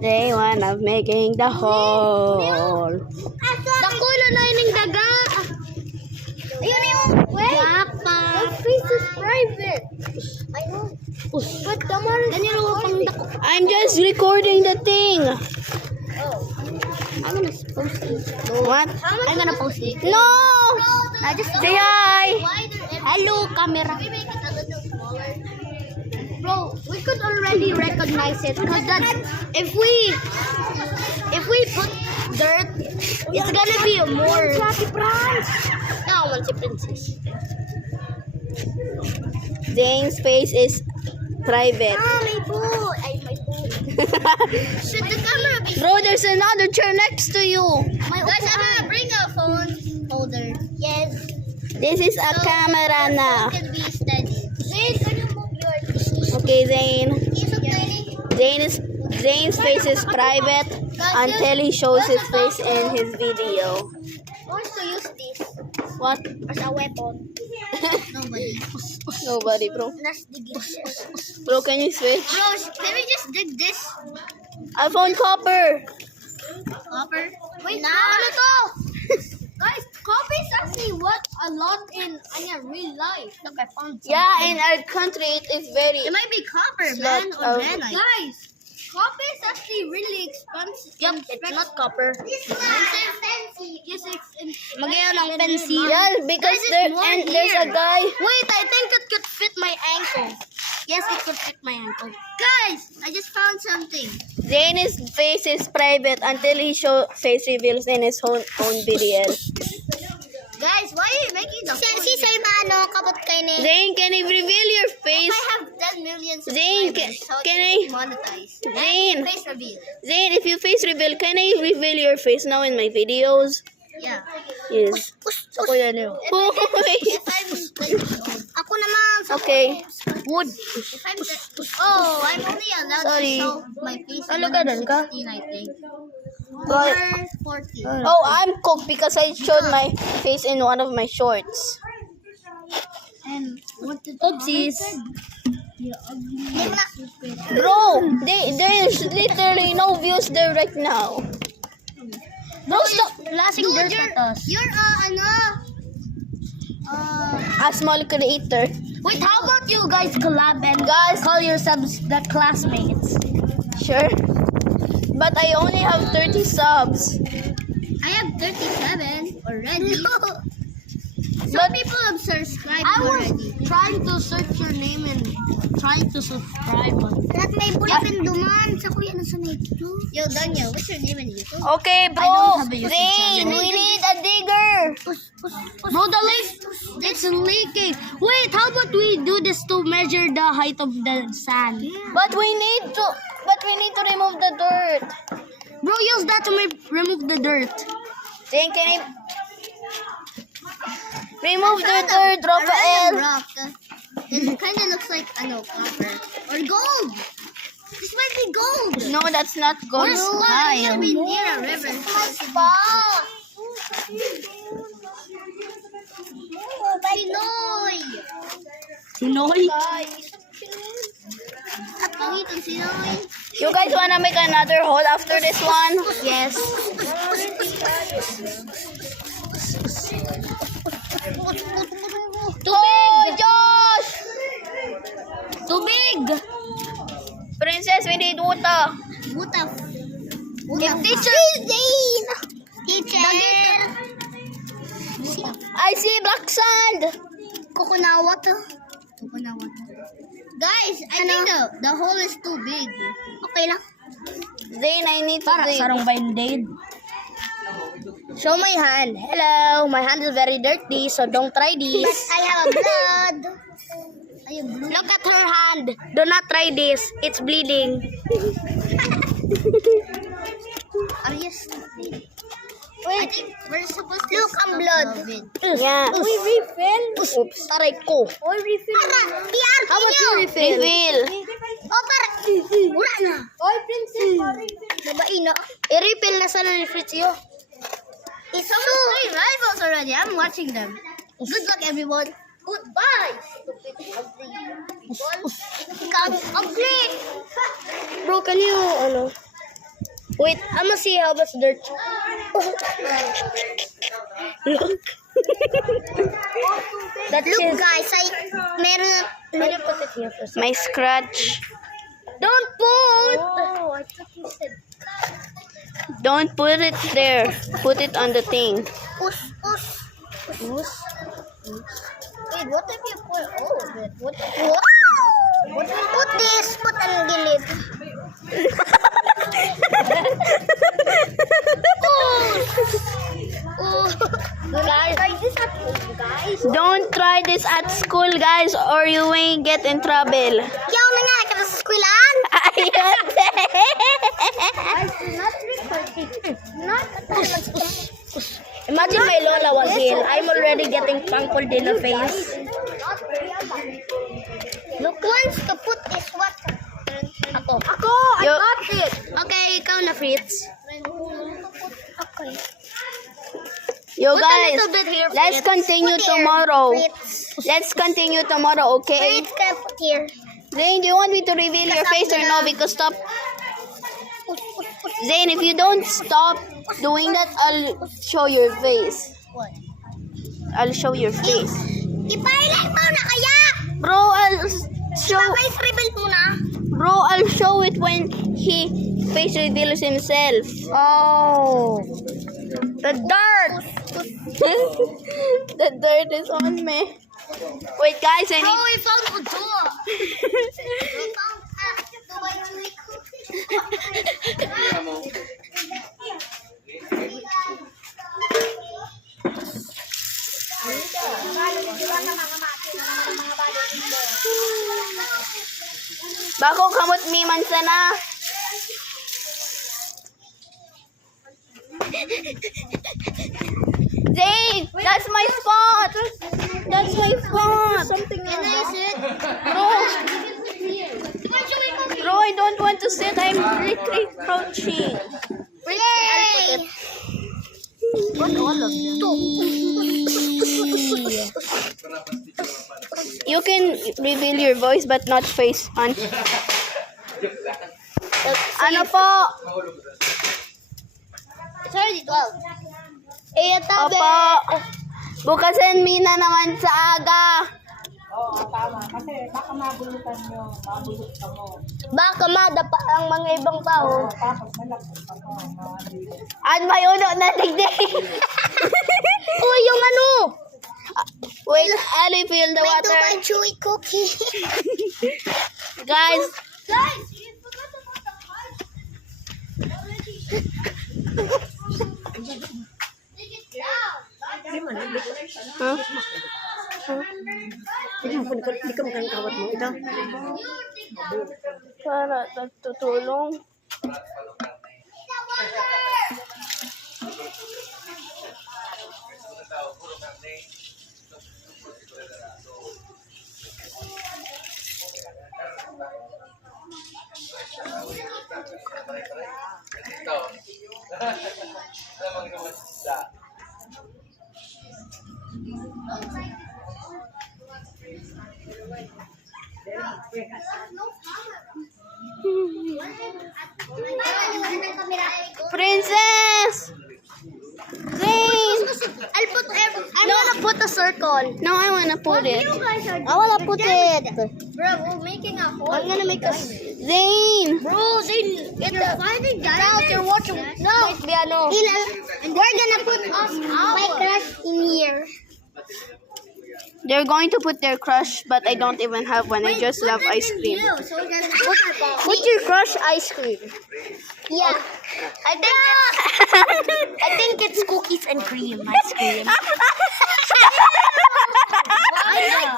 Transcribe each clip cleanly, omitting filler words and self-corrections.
Day one of making the hole. Dako na lining daga. Ayun yung jackpot. Face is private. I know. But the more ganyan mo pang dako. I'm just recording the thing. Oh. I'm gonna post it. What? I'm gonna post it. No! I just Say hi! hello, camera. Bro, we could already recognize it because that if we put dirt, it's gonna be more. No, once princess. Zane's face is private. My boo. My boo. Should the camera be? Bro, there's another chair next to you. Guys, I'm gonna bring a phone holder. Yes. This is a camera now. It can be steady. Zane, can you move yours? Okay, Zane. He's so tiny. Zane's face is private until he shows his face in his video. Who wants to use this What? as a weapon? Nobody. Nobody, bro. Let's dig it. Bro, can you switch? Bro, can we just dig this? I found copper. Copper? Wait, ano to? Guys, copper is actually what a lot in real life. Look, I found some. Yeah, in our country it is very. It might be copper, It's man, not, or granite. Guys, copper is actually really expensive. Yup, it's not copper. Fancy. Yes, it's Magayon ng pencil. Yeah, because there's a guy. Wait, I think it could fit my ankle. Yes, it could fit my ankle. Guys, I just found something. Zane's face is private until he show face reveals in his own video. Guys, why are you making the phone? Si say maano kabot kay ni. Zane, can you reveal your face? I have 10 million Zane, subscribers, so can it's I- monetized. Zane. Face reveal. Zane, if you face reveal, can I reveal your face now in my videos? Yeah. Yes. Ako yan yun. If I'm ako naman. Okay. Wood. If I'm I'm only allowed Sorry. to show my face. Ano ka dun ka? 16, I think. But- Or 40. Oh, I'm cooked because I showed my face in one of my shorts. And what did Oopsies. Hindi mo na. Bro, there's literally no views there right now. Bro, stop blasting dirt at us. You're A small creator. wait, how about you guys collab and Guys, call yourselves the classmates? sure. But I only have 30 subs. I have 37 already. Some But- people have subscribed I was already. trying to search your name and trying to subscribe. Lahat may bulletin duman sa kuya na sa nito. Yo, Daniel, what's your name in YouTube? Okay, I bro. don't have a YouTube Zane, channel. we need a digger. Bro, the lake, it's leaking. Wait, how about we do this to measure the height of the sand? But we need to remove the dirt. Bro, use that to remove the dirt. Zane, can I remove the dirt, Rafael? Rock. It kind of looks like copper or gold. This might be gold. No, that's not gold. Or It's slime. It'll slime. be near a river. Pinoy. Sinoy? At pangitong Sinoy. You guys wanna make another hole after this one? Yes. Oh, Josh! Too big! Princess, we need water. Buta. Teacher! Teacher. I see black sand. Coconut. Guys, I think the hole is too big. Okay lang. Zane, I need to Para dig. sarong band-aid. Show my hand. Hello. My hand is very dirty, so don't try this. But I have a blood. I have blood. Look at her hand. Do not try this. It's bleeding. Are you stupid? Wait, I think we're supposed to look ang blood. Yeah. We refill? Oops. Taray ko. Oy, refill. Para, PRP How about nyo. you refill? Oh, para. Wala na. Oy, princess. Babae na. I-refill na sana ni Fritzio. It's so playing rivals already. I'm watching them. Good luck, everyone. Goodbye, stupid ugly people. Ikaw ugly. Bro, can you, wait, I'm gonna see how much dirt. Look. That's Look, his. guys, meron. Can you put it here for a second? My scratch. Don't put! Oh, I thought you said Don't put it there. Put it on the thing. us. Wait, what if you put? Oh, what? Wow! What if you put this? Put ang gilid. Oh, guys, try this at home, guys. Don't try this at school, guys, or you will get in trouble. Yaw na nga, ka sa skwilan. Ayun. Not recording. Not Imagine my Lola was here. I'm already getting pumpled in the face. Look, wants to put this water. Ako. Yo, it. Okay, ikaw na, Fritz. Okay. yo Put a guys, little bit here, let's Fritz. continue Put here, tomorrow. Fritz. Let's continue tomorrow, okay? Fritz, can I put here? Zane, do you want me to reveal your face or no? Because stop. Zane, if you don't stop doing that, I'll show your face. What? I'll show your face. Ipa-highlight mo na kaya! Bro, I'll show. Face reveal mo na. Bro, I'll show it when he face reveals himself. Oh. The dirt. The dirt is on me. Wait, guys, I Oh, need. we found Udua. We found Dubai Chewy cookie. Bako kamot mi man sana. Zane, that's my spot. That's my spot. Can I sit? Bro, I don't want to sit. I'm literally crouching. Yay! What all of them? You can reveal your voice but not face on. Ano po? It's already 12. Eh, tabi. Opo. Bukasan mi na naman sa aga. Baka madapa ang mga ibang tao. At may uno na digdig. Uy, yung ano? Wait, I'll refill the May water. Dubai Chewy cookie. Guys, Guys, you forgot about the heart. Dig it down. huh? Para tutulong. Princess! Zane! I'll put I'm gonna put a circle. No, I wanna put it. You guys are I wanna put it. Bro, we're making a hole. I'm gonna make a... Zane! Bro, Zane, get the... finding Now you're watching... No. Might be ano. We're gonna put my crush in here. They're going to put their crush, but I don't even have one. I just love ice cream. So we're gonna What's your crush ice cream? yeah. I think it's cookies and cream ice cream.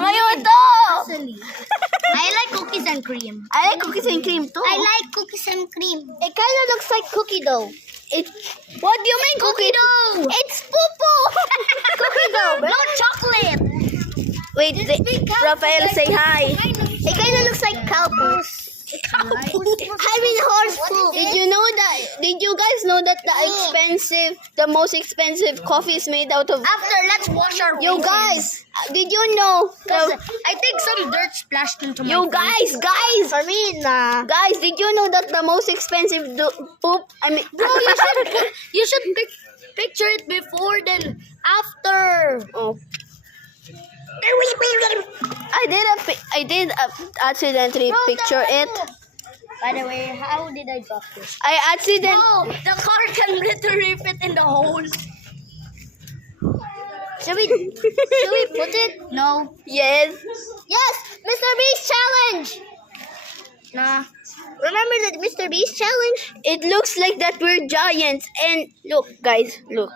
Ngayon to! I like cookies and cream. I like cookies and cream too. I like cookies and cream. It kind of looks like cookie dough. it. What do you mean cookie dough? It's poo-poo. Cookie dough, no chocolate. Wait, Rafael, say hi. It kind of looks like cow poo. I mean horse poo. Did you know that? Did did you guys know that the most expensive coffee is made out of? After, let's wash our You faces. guys, did you know? I think some dirt splashed into my You face. guys, For me, nah. guys, did you know that the most expensive poop? I mean, Bro, you should picture it before then after. oh. I did accidentally picture it. By the way, how did I drop this? I accident. Bro, the car can literally fit in the hole. Should we put it? No. Yes. Yes, Mr. Beast challenge. Nah. Remember the Mr. Beast challenge? It looks like that we're giants. And look, guys, look.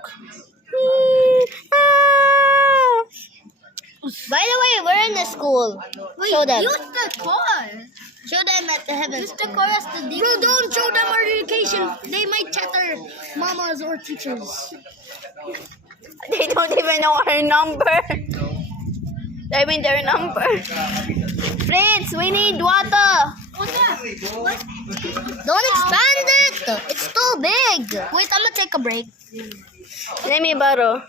By the way, we're in the school. Show them. Use the car. Show them at the heavens. Bro, don't show them our education. They might chatter mamas or teachers. They don't even know our number. I mean their number. Fritz, we need water. What's that? What? Don't expand it. It's too big. Wait, I'm gonna take a break. Let me borrow.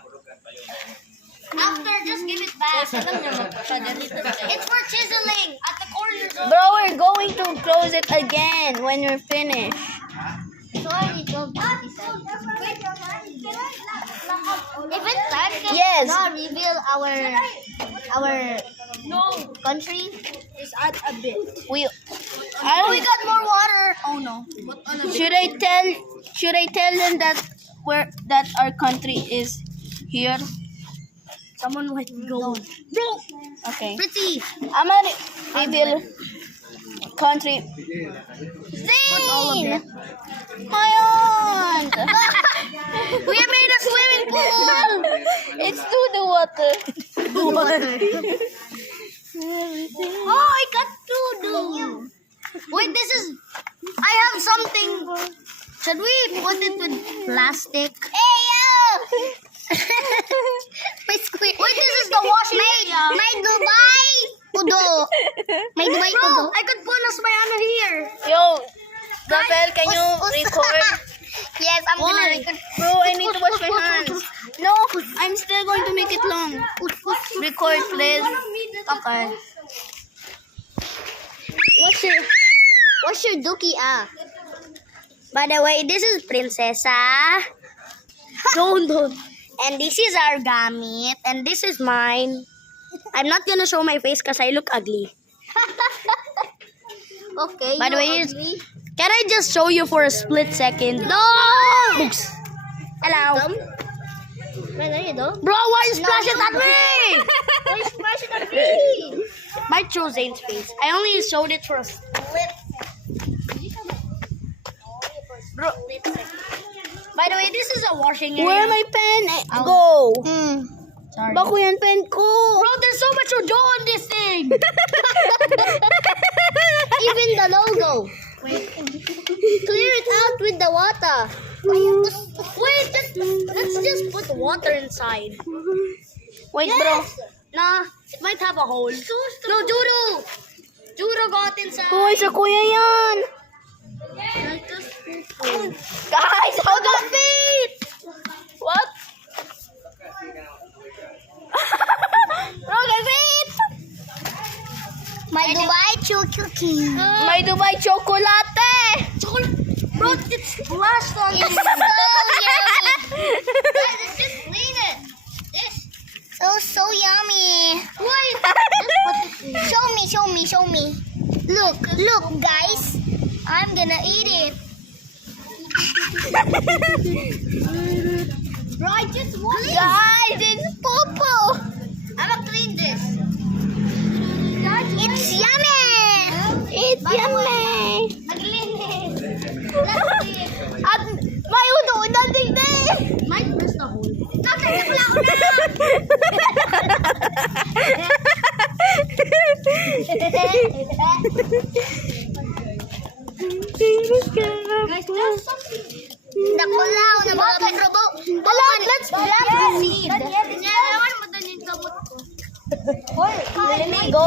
After, just give it back. It's for chiseling at the corners of... Bro, we're going to close it again when we're finished. Sorry, don't If it's time, can Yes. not reveal our No, country? just add a bit. We Oh, we got more water. Oh no. should I tell them that our country is here? Someone might go. Bro, Okay. pretty. I'm gonna reveal country. Put all of it. My aunt. We made a swimming pool. It's to the water. Oh, I got two. Wait, this is... I have something. Should we put it with plastic? My squid. Wait, this is the washing area. My Dubai. Udo. My Dubai Bro, Udo. I could put a spayana here. Yo, Rafael, can you record? Yes, I'm Why? gonna record. Bro, I need to wash my hands. No, I'm still going to make it long. Record, please. Okay. What's your dookie By the way, this is Prinsesa. Don't. And this is our gamit. And this is mine. I'm not gonna show my face because I look ugly. Okay. By the way, you it's- agree? Can I just show you for a split second? No! Hello. There you go. Bro, why you splash it at me? Why you splash it at me? Might show Zane's face. I only showed it for a split. Bro. By the way, this is a washing area. Where my pen go? Sorry. Bako yan pen ko. Bro, there's so much Ojo on this thing. Even the logo. Clear it out with the water. Wait, let's just put water inside. Wait, bro. Nah, it might have a hole. No, Judo. Judo got inside. Hoy, sa kuya yan. Guys, how the feet? What? Bro, the feet. My Dubai cookie. May Dubai chocolate. Bro, it's splashed on It's me. so yummy. Guys, just clean it. This. So yummy. Wait. Show me. Look, guys. I'm gonna eat it. Bro, I just want it. Guys, it's poo-poo. I'm gonna clean this. It's yummy. It's yummy. Naglinis. At may udo-udan din din. Might press the hole. Kakay, wala ko na. Guys, there's something. Nakulaw na mga mikrobo. Let's plant the seed. Ewan mo din yung gamot ko. Go.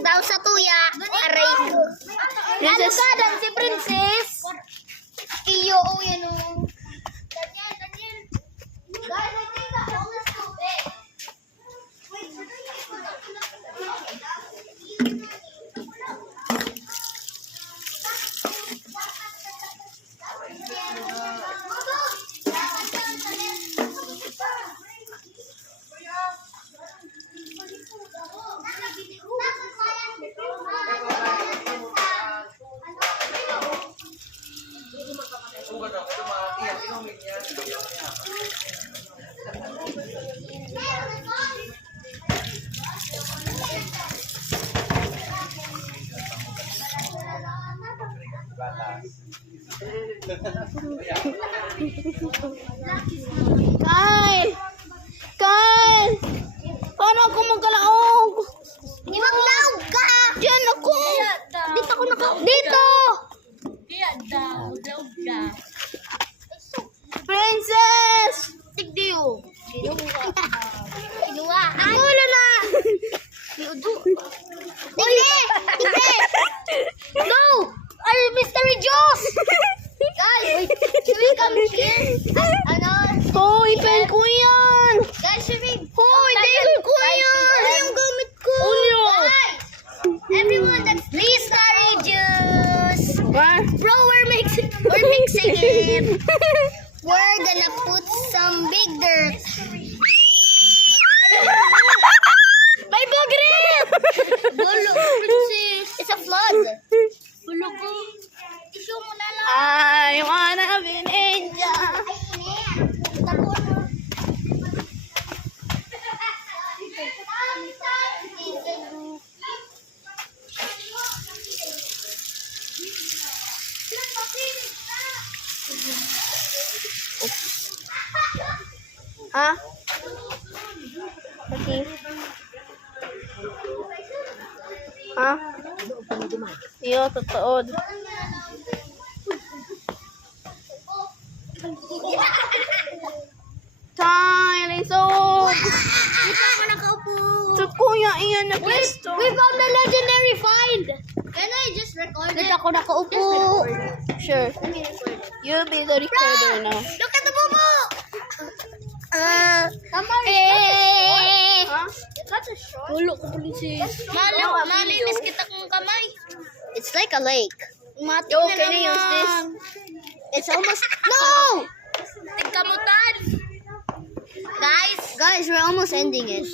Daw sa tuya. Aray ko. This is si Princess. Iyo oo, yan o. Daniel, Daniel. Guys, I think the hole is too big. Wait, Kyle! Kyle! Paano ako magkalaog? Maglaog ka! Diyan ako! Dito ako Dito! Princess! Tigdiyo. Inuwa. Ulo na! Hindi! Hindi! No! Ay, Mystery Juice! Guys, wait. Should we come here? Ano? Hoy, pen ko yan! Guys, should we... Hoy, pen ko yan! Yung gamit ko! Guys! Everyone that's Mystery Juice! What? Bro, we're mixing it. We're gonna put some big dirt. May bugrit! Gulo, princess. It's a flood. Gulo ko. Issue mo na lang. I wanna be an angel. Ha? Okay. Ha? Iyo, totoo. Time, lisog! Dito ako nakaupo. Sa kuya, iyan na pwesto. We found the legendary find. Can I just record it? Dito ako nakaupo. Sure. Let me record it. You'll be the recorder now. Look at the bobo. Ha? That's a short. Hulo ko princess. Malinis kita kong kamay. It's like a lake. Mati Yo, can I use this? It's almost... No! Tigkamutan! Guys, we're almost ending it.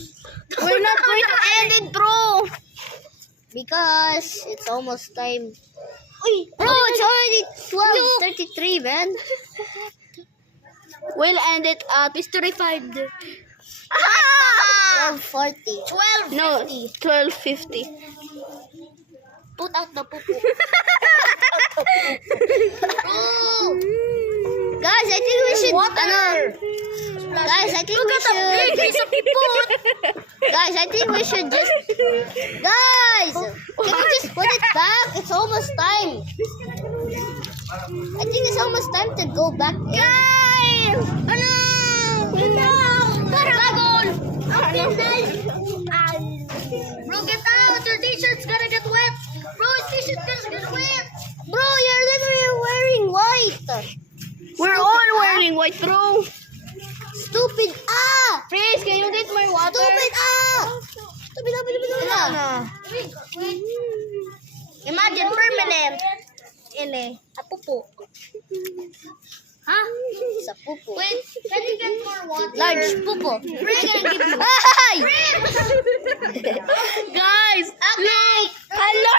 We're not going to end it, bro. Because it's almost time. Bro, it's already 12:33, man. We'll end it at Mystery find. Ah! 12:40. 12:50. No, 12:50. Put out the poopoo. Guys, I think we should... Guys, I think we should... Guys, I think we should just... Guys! Can we just put it back? It's almost time. I think it's almost time to go back. Guys! Ano? Dragon! Bro, get out! Your t-shirt's gonna get wet! Bro, his t-shirt's gonna get wet! Bro, you're literally wearing white! We're all wearing white, bro. Stupid! Ah! Please, can you get my water? Stupid! Ah! Stupid! Imagine permanent. Ele. Apupo. Huh? Sa pupo. Wait, can you get more water? Large pupo. We're gonna give you. Ay! Guys, Okay. hello.